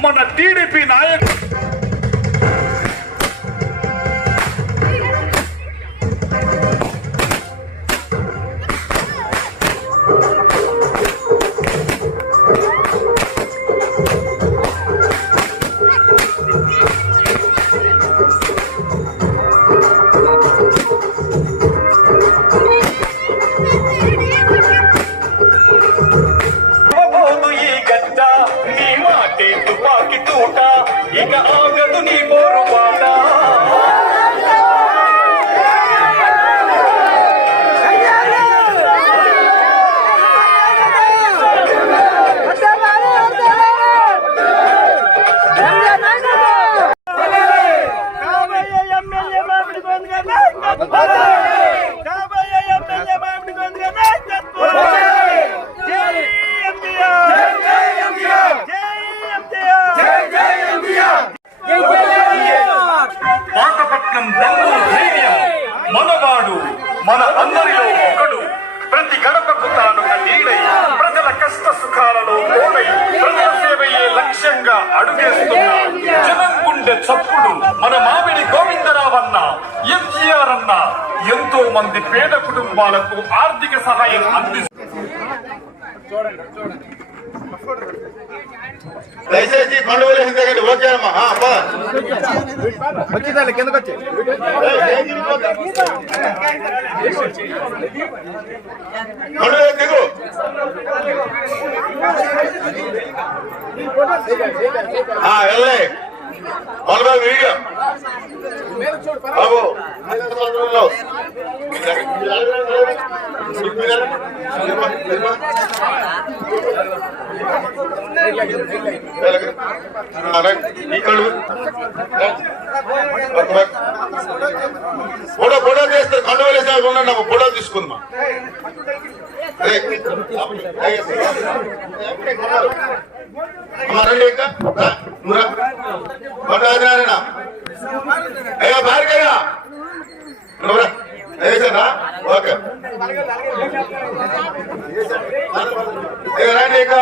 మన టీడీపీ నాయకుడు ఇక ఆగదు నీ పోరుబాట మనవాడు మన అందరిలో ఒకడు ప్రతి గడపకు తాను నీడై ప్రజల కష్ట సుఖాలలో తోడై ప్రజల సేవయే లక్ష్యంగా అడుగేస్తున్నా జనం గుండె చప్పుడు మన మామిడి గోవిందరావన్న ఎంజీఆర్ అన్న ఎంతో మంది పేద కుటుంబాలకు ఆర్థిక సహాయం దయచేసి కొండవల్లి హిందగడ్డి ఓకే అమ్మా వచ్చిందండి కిందకు వచ్చి కొండవల్లి దిగు వెళ్ళే వాళ్ళ వీడియో బాబు ఫోటో చేస్తారు కొండవల్లి సార్ ఉండండి ఫోటో తీసుకుందామా రండి ఇంకా కొండనారాయణ అయ్యా భార్గయ్యా ఓకే రండి ఇంకా